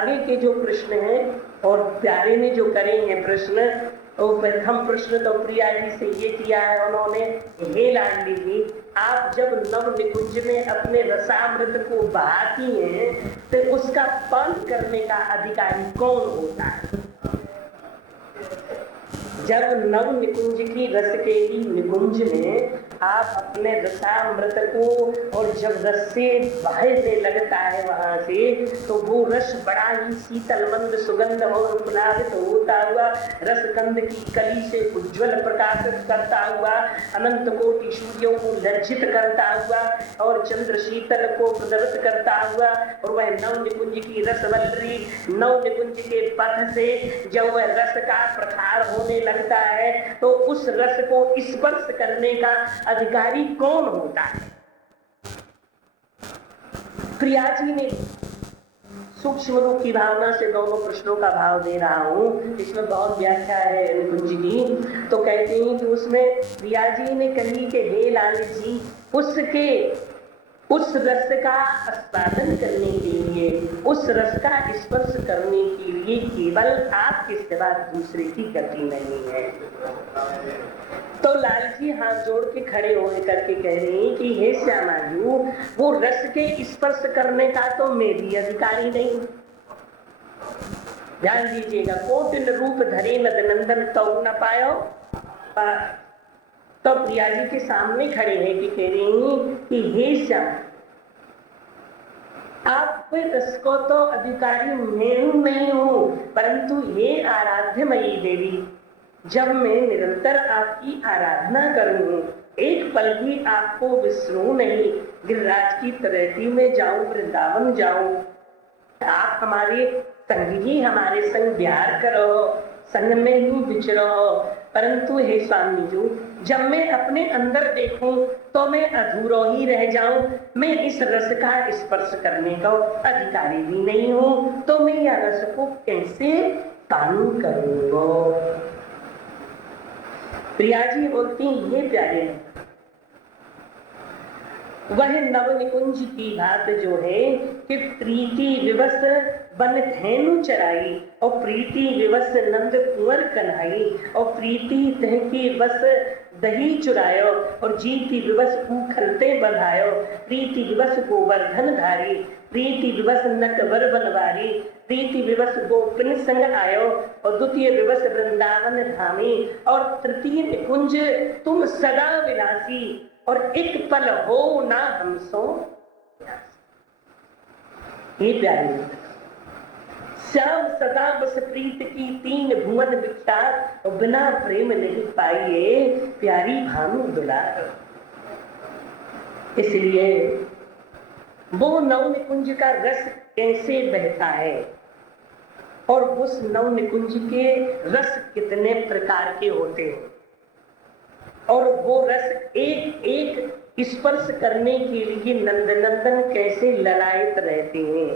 आगे के जो प्रश्न हैं और प्यारे ने जो करे हैं प्रश्न, तो प्रथम प्रश्न तो प्रिया जी से ये किया है उन्होंने, हे लाडली जी, आप जब नव निकुंज में अपने रसामृत को बहाती हैं तो उसका पान करने का अधिकारी कौन होता है? जब नव निकुंज की रस के ही निकुंज में आप अपने रसामृत को, और जब रस से बहने लगता है वहां से, तो वो रस बड़ा ही शीतल मंद सुगंध और प्लावित होता हुआ रस कंद की कली से उज्ज्वल प्रकाशित करता हुआ, अनंत कोटि सूर्यों को लज्जित करता हुआ और चंद्र शीतल को प्रदर्शित करता हुआ, और वह नव निकुंज की रसवल्लरी नव निकुंज के पथ से जब वह रस का प्रसार होने लगता है तो उस रस को स्पर्श करने का अधिकारी कौन होता है? प्रिया जी ने सूक्ष्म रूप की भावना से दोनों प्रश्नों का भाव दे रहा हूं, इसमें बहुत व्याख्या है निकुंज की। तो कहते हैं कि उसमें प्रिया जी ने कही कि हे लाल जी, उस रस का आस्वादन करने के लिए, उस रस का स्पर्श करने के लिए केवल आपके सिवा दूसरे की गति नहीं है। तो लाल जी हाथ जोड़ के खड़े होने करके कह रहे हैं कि हे श्यामा जी, वो रस के स्पर्श करने का तो मेरी अधिकारी नहीं। ध्यान दीजिएगा, कोटिन रूप धरे नंदन तो न पायो। तो प्रिया जी के सामने खड़े हैं कि कह रही हैं कि हे श्याम, आप रस को तो अधिकारी मैं नहीं हूं, परंतु हे आराध्यमयी देवी, जब मैं निरंतर आपकी आराधना करूं, एक पल भी आपको विसरूं नहीं, गिरिराज की तरेती में जाऊं, वृंदावन जाऊं, आप हमारे संग ही हमारे संग प्यार करो, संग में ही विचरो, परंतु हे स्वामी जी, जब मैं अपने अंदर देखूं तो मैं अधूरा ही रह जाऊं, मैं इस रस का स्पर्श करने का अधिकारी भी नहीं हूं, तो मैं यह रस को कैसे पान करूंगा? प्रिया जी बोलती ये प्यारे, वह नव निकुंज की बात जो है कि प्रीति विवश बन धेनु चराई, और प्रीति विवश नंद कुंवर कन्हाई, और प्रीति तह की बस दही चुरायो, और जीति विवश उखलते बधायो, प्रीति विवश गोवर्धन धारी, प्रीति विवश नकबर बनवारी, प्रीति विवश गोपिन संग आयो, और द्वितीय विवश वृंदावन धामी, और तृतीय निकुंज तुम सदा विलासी, और एक पल हो ना हम सो। ये प्यारी, श्याम सदा बस प्रीत की तीन भुवन विख्यात, और बिना प्रेम नहीं पाइए प्यारी भानु दुलार। इसलिए वो नव निकुंज का रस कैसे बहता है, और उस नव निकुंज के रस कितने प्रकार के होते हैं, और वो रस एक एक स्पर्श करने के लिए नंदनंदन कैसे ललायत रहते हैं,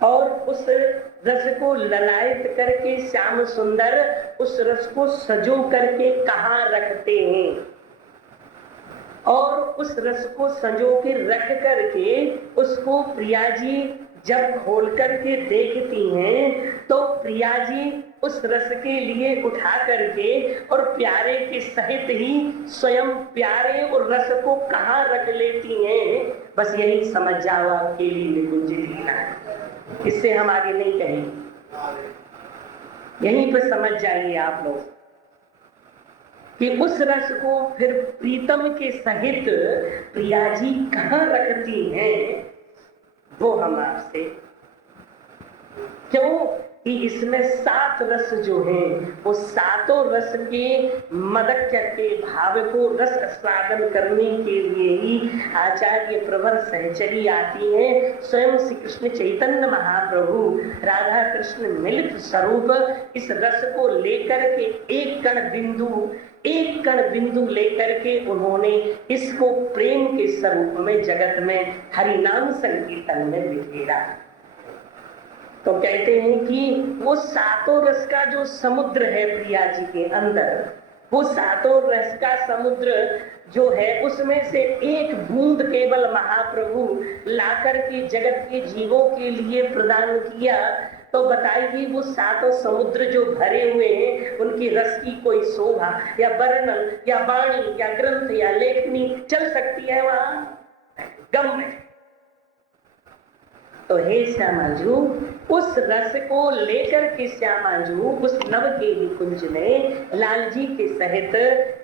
और उस रस को ललायत करके श्याम सुंदर उस रस को सजो करके कहाँ रखते हैं, और उस रस को संजो के रख करके उसको प्रिया जी जब खोल करके देखती हैं तो प्रिया जी उस रस के लिए उठा करके और प्यारे के सहित ही स्वयं प्यारे और रस को कहाँ रख लेती हैं, बस यही समझ जाओ आपके लिए निकुंज लीला है। इससे हम आगे नहीं कहेंगे, यहीं पर समझ जाइए आप लोग कि उस रस को फिर प्रीतम के सहित प्रिया जी कहाँ रखती हैं, वो हम आपसे, क्यों कि इसमें 7 रस जो हैं वो सातों रस के मदक्य के भाव को रस आस्वादन करने के लिए ही आचार्य प्रवर सहचरी आती हैं। स्वयं श्री कृष्ण चैतन्य महाप्रभु राधा कृष्ण मिलित स्वरूप इस रस को लेकर के एक कण बिंदु लेकर के उन्होंने इसको प्रेम के स्वरूप में जगत में हरिनाम संकीर्तन में बिखेरा। तो कहते हैं कि वो सातों रस का जो समुद्र है प्रिया जी के अंदर, वो सातों रस का समुद्र जो है उसमें से एक बूंद केवल महाप्रभु लाकर के जगत के जीवों के लिए प्रदान किया, तो बताइए वो सातों समुद्र जो भरे हुए हैं उनकी रस की कोई शोभा या वर्णन या वाणी या ग्रंथ या लेखनी चल सकती है वहां गम में? तो हे श्यामाजू, उस रस को लेकर के श्यामाजू उस नव के कुंज में लाल जी के सहित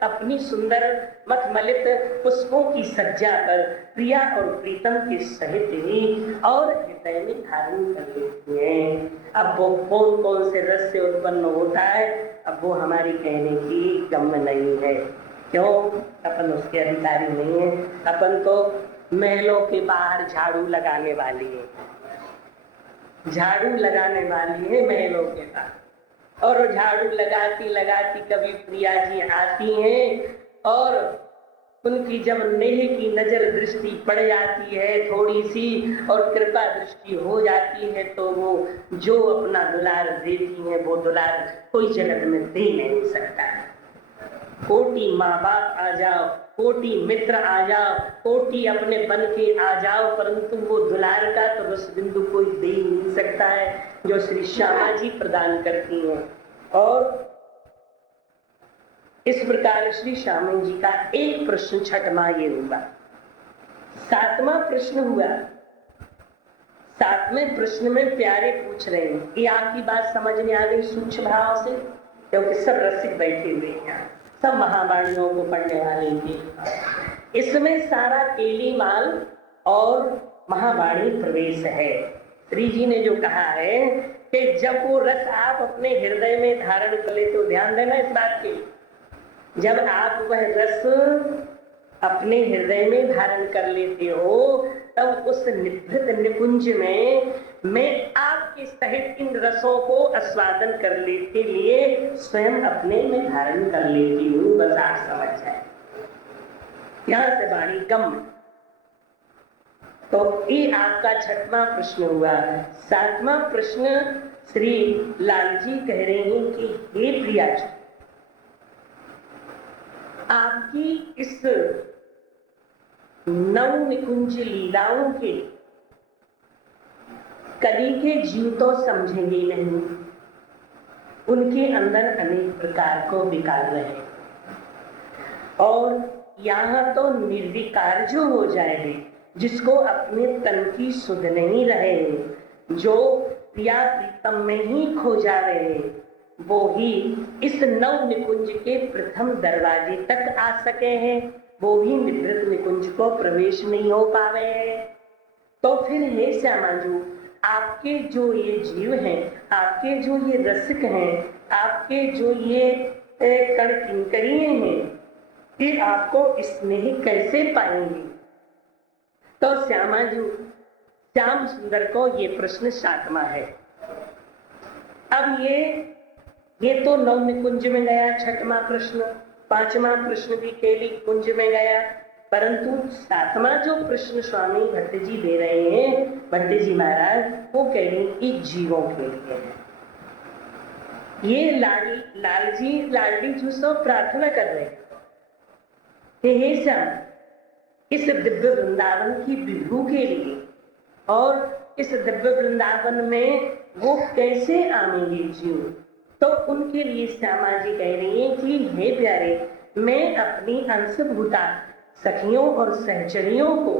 अपनी सुंदर मखमलित पुष्पों की सज्जा पर प्रिया और प्रीतम के सहित ही और हृदय में धारण कर लेती हैं। अब वो कौन कौन से रस से उत्पन्न होता है, अब वो हमारी कहने की गम नहीं है। क्यों? अपन उसके अधिकारी नहीं है। अपन तो महलों के बाहर झाड़ू लगाने वाली है, झाड़ू लगाने वाली है महलों के पास। और झाड़ू लगाती लगाती कभी प्रिया जी आती हैं और उनकी जब नेह की नजर दृष्टि पड़ जाती है थोड़ी सी और कृपा दृष्टि हो जाती है, तो वो जो अपना दुलार देती हैं वो दुलार कोई जगत में दे नहीं सकता। कोटि माँ बाप आ जाओ, कोटि मित्र आ जाओ, कोटि अपने बन के आ जाओ, परंतु वो दुलार का तो रस बिंदु कोई दे ही नहीं सकता है जो श्री श्यामा जी प्रदान करती हैं। और इस प्रकार श्री श्यामा जी का एक प्रश्न छठवां ये हुआ। सातवां प्रश्न हुआ, सातवें प्रश्न में प्यारे पूछ रहे हैं कि आपकी बात समझ में आ गई सूक्ष्म भाव से, क्योंकि सब रसिक बैठे हुए हैं, सब महावाणियों को पढ़ने वाले थे। इसमें सारा केलीमाल और महावाणी प्रवेश है। श्री जी ने जो कहा है कि जब वो रस आप अपने हृदय में धारण कर ले, तो ध्यान देना इस बात के, जब आप वह रस अपने हृदय में धारण कर लेते हो, तब उस निभृत निकुंज में मैं आपके सहित इन रसों को आस्वादन करने के लिए स्वयं अपने में धारण कर लेती हूँ। बस आप समझ जाए, यहां से वाणी गम। तो ये आपका छठवां प्रश्न हुआ। सातवां प्रश्न श्री लाल जी कह रहे हैं कि हे प्रिया जी, आपकी इस नव निकुंज लीलाओं के कली के जीव तो समझेंगे नहीं, उनके अंदर अनेक प्रकार को विकार रहे, और यहाँ तो निर्विकार जो हो जाए, जिसको अपने तन की सुध नहीं रहे, जो प्रिया प्रीतम में ही खो जा रहे, वो ही इस नव निकुंज के प्रथम दरवाजे तक आ सके हैं, वो ही निवृत्त निकुंज को प्रवेश नहीं हो पा रहे हैं। तो फिर हे श्यामाजू, आपके जो ये जीव हैं, आपके जो ये रसिक हैं, आपके जो ये कण किंकरिये हैं, कि आपको स्नेह कैसे पाएंगे? तो श्यामाजू, श्याम सुंदर को ये प्रश्न सातवां है। अब ये तो नव निकुंज में गया छठवां प्रश्न, पांचवा प्रश्न भी केली कुंज में गया, परंतु सातवां जो प्रश्न स्वामी भट्ट जी दे रहे हैं, भट्ट जी महाराज, वो कह रहे हैं कि जीवों के लिए है। ये लाडली जी से प्रार्थना कर रहे हैं कि हे श्याम, इस दिव्य वृंदावन की विभू के लिए और इस दिव्य वृंदावन में वो कैसे आएंगे जीव, तो उनके लिए श्यामा जी कह रही हैं कि हे प्यारे, मैं अपनी अंशभूता सखियों और सहचरियों को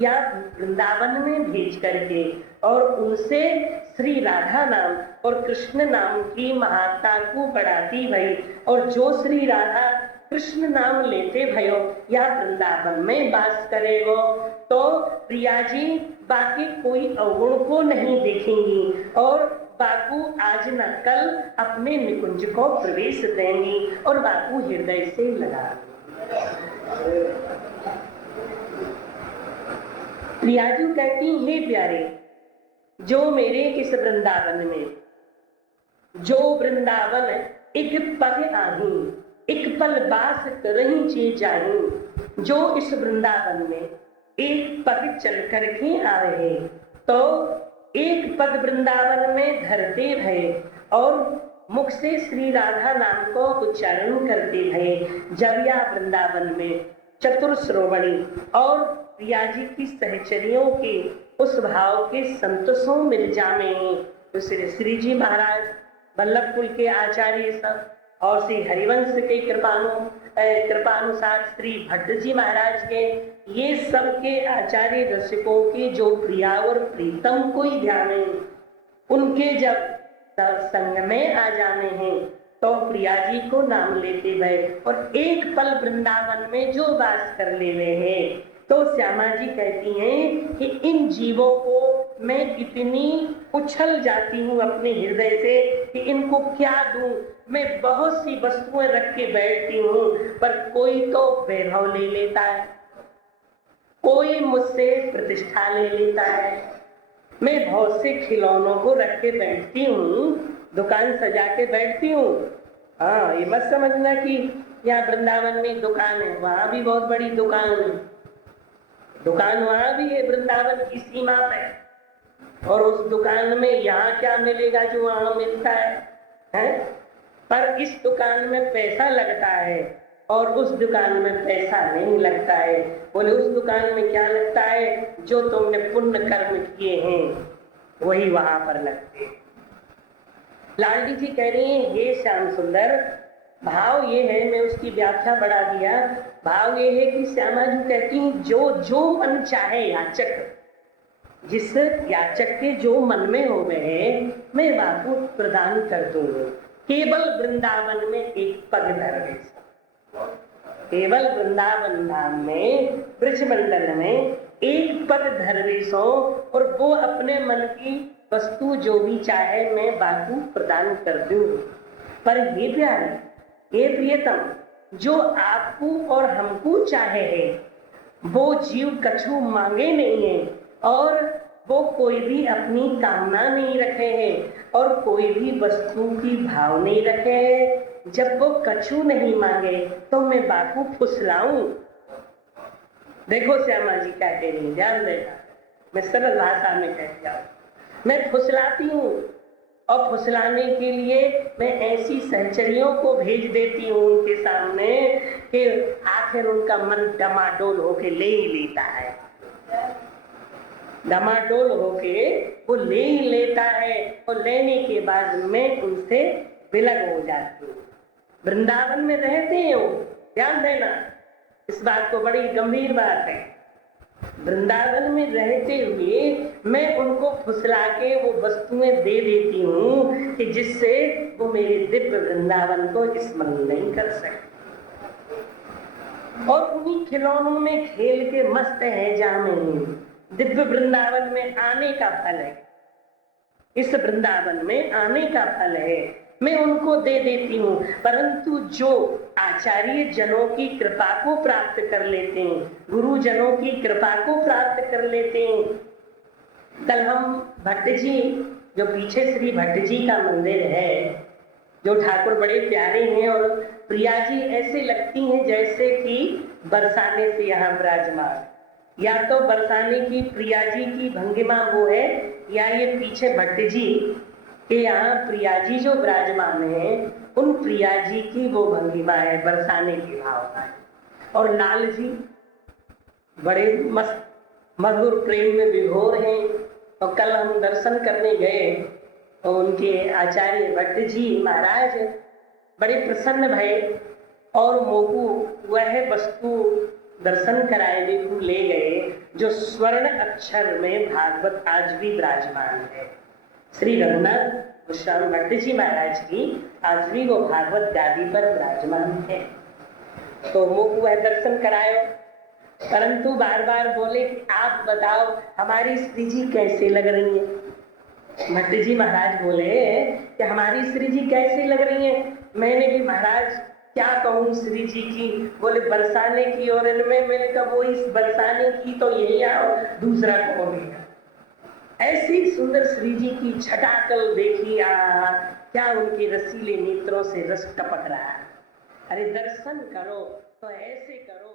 या वृंदावन में भेज करके और उनसे श्री राधा नाम और कृष्ण नाम की महात्मा को बढ़ाती भई, और जो श्री राधा कृष्ण नाम लेते भयो या वृंदावन में वास करेगो, तो प्रिया जी बाकी कोई अवगुण को नहीं देखेंगी और बापू आज न कल अपने निकुंज को प्रवेश देंगी और बापू हृदय से लगा। प्रियाजू कहती हे प्यारे, जो मेरे इस वृंदावन में, जो वृंदावन एक पग आही एक पल बास करही चे जाही, जो इस वृंदावन में एक पग चल करके आ रहे, तो एक पद वृंदावन में धरते भये और मुख से श्री राधा नाम को उच्चारण करते भये, जब या वृंदावन में चतुर श्रोवणी और प्रिया जी की सहचरियों के उस भाव के संतोषों मिल जामे। तो श्री जी महाराज वल्लभ कुल के आचार्य सब और श्री हरिवंश के कृपानुसार श्री भट्ट जी महाराज के, ये सब के आचार्य रसिकों की जो प्रिया और प्रीतम को ही ध्यान है, उनके जब संग में आ जाने हैं तो प्रिया जी को नाम लेते गए और एक पल वृंदावन में जो वास कर ले रहे हैं। तो श्यामा जी कहती हैं कि इन जीवों को मैं कितनी उछल जाती हूँ अपने हृदय से कि इनको क्या दूं। मैं बहुत सी वस्तुएं रख के बैठती हूँ, पर कोई तो वैभव ले लेता है, कोई मुझसे प्रतिष्ठा ले लेता है। मैं बहुत से खिलौनों को रख के बैठती हूँ, दुकान सजा के बैठती हूँ। हाँ, ये मत समझना कि यहाँ वृंदावन में दुकान है, वहां भी बहुत बड़ी दुकान है, दुकान वहां भी है वृंदावन की सीमा पे। और उस दुकान में यहाँ क्या मिलेगा जो वहां मिलता है? पर इस दुकान में पैसा लगता है और उस दुकान में पैसा नहीं लगता है। बोले उस दुकान में क्या लगता है? जो तुमने पुण्य कर्म किए हैं वही वहां पर लगते हैं। लालजी जी कह रही हैं, ये श्याम सुंदर, भाव ये है, मैं उसकी व्याख्या बढ़ा दिया। भाव ये है कि श्यामा जी कहती हैं जो जो मन चाहे याचक, जिस याचक के जो मन में हो गए मैं बापू प्रदान कर दूंगा। केवल वृंदावन में एक पग धरने, केवल वृंदावन धाम में वृक्ष मंडल में एक पग धरवेशो और वो अपने मन की वस्तु जो भी चाहे मैं बापू प्रदान कर दूं। पर ये प्यारे, ये प्रियतम, जो आपको और हमको चाहे है वो जीव कछु मांगे नहीं है और वो कोई भी अपनी कामना नहीं रखे हैं और कोई भी वस्तु की भाव नहीं रखे हैं। जब वो कछु नहीं मांगे तो मैं बापू फुसलाऊं। देखो श्यामा जी क्या कह रही, ध्यान देना, मैं सरल भाषा में कह दिया, मैं फुसलाती हूँ और फुसलाने के लिए मैं ऐसी सहचरियों को भेज देती हूँ उनके सामने कि आखिर उनका मन डमाडोल होके ले ही लेता है, डमाडोल होके वो ले ही लेता है और लेने के बाद मैं उनसे विलग हो जाती हूँ। वृंदावन में रहते हैं वो, ध्यान देना, इस बात को बड़ी गंभीर बात है। वृंदावन में रहते हुए मैं उनको फुसला के वो वस्तुएं दे देती हूँ कि जिससे वो मेरे दिव्य वृंदावन को स्मरण नहीं कर सकते और उन्हीं खिलौनों में खेल के मस्त है जामे। दिव्य वृंदावन में आने का फल है, इस वृंदावन में आने का फल है, मैं उनको दे देती हूँ। परंतु जो आचार्य जनों की कृपा को प्राप्त कर लेते हैं, गुरु जनों की कृपा को प्राप्त कर लेते हैं। कल हम भट्ट जी, जो पीछे श्री भट्ट जी का मंदिर है, जो ठाकुर बड़े प्यारे हैं और प्रिया जी ऐसे लगती हैं जैसे कि बरसाने से यहाँ विराजमान, या तो बरसाने की प्रिया जी की भंगिमा वो है या ये पीछे भट्ट जी कि यहाँ प्रिया जी जो विराजमान है उन प्रिया जी की वो भंगिमा है, बरसाने की भावना है। और लाल जी बड़े मस्त मधुर प्रेम में विभोर हैं। और कल हम दर्शन करने गए तो उनके आचार्य भट्ट जी महाराज बड़े प्रसन्न भये और मोकू वह वस्तु दर्शन कराए देखू ले गए जो स्वर्ण अक्षर में भागवत आज भी विराजमान है। श्री रघुनाथ गोस्वामी भट्ट जी महाराज की आज भी वो भागवत गादी पर विराजमान है। तो मुख वह दर्शन करायो, परंतु बार बार बोले कि आप बताओ हमारी श्री जी कैसे लग रही है। भट्ट जी महाराज बोले कि हमारी श्री जी कैसे लग रही है। मैंने भी महाराज क्या कहूँ श्री जी की, बोले बरसाने की, और इनमें मैंने कहा वो इस बरसाने की तो यही और दूसरा कौन है। ऐसी सुंदर श्री जी की छटाकल देखी, क्या उनके रसीले नेत्रों से रस टपक रहा है। अरे दर्शन करो तो ऐसे करो।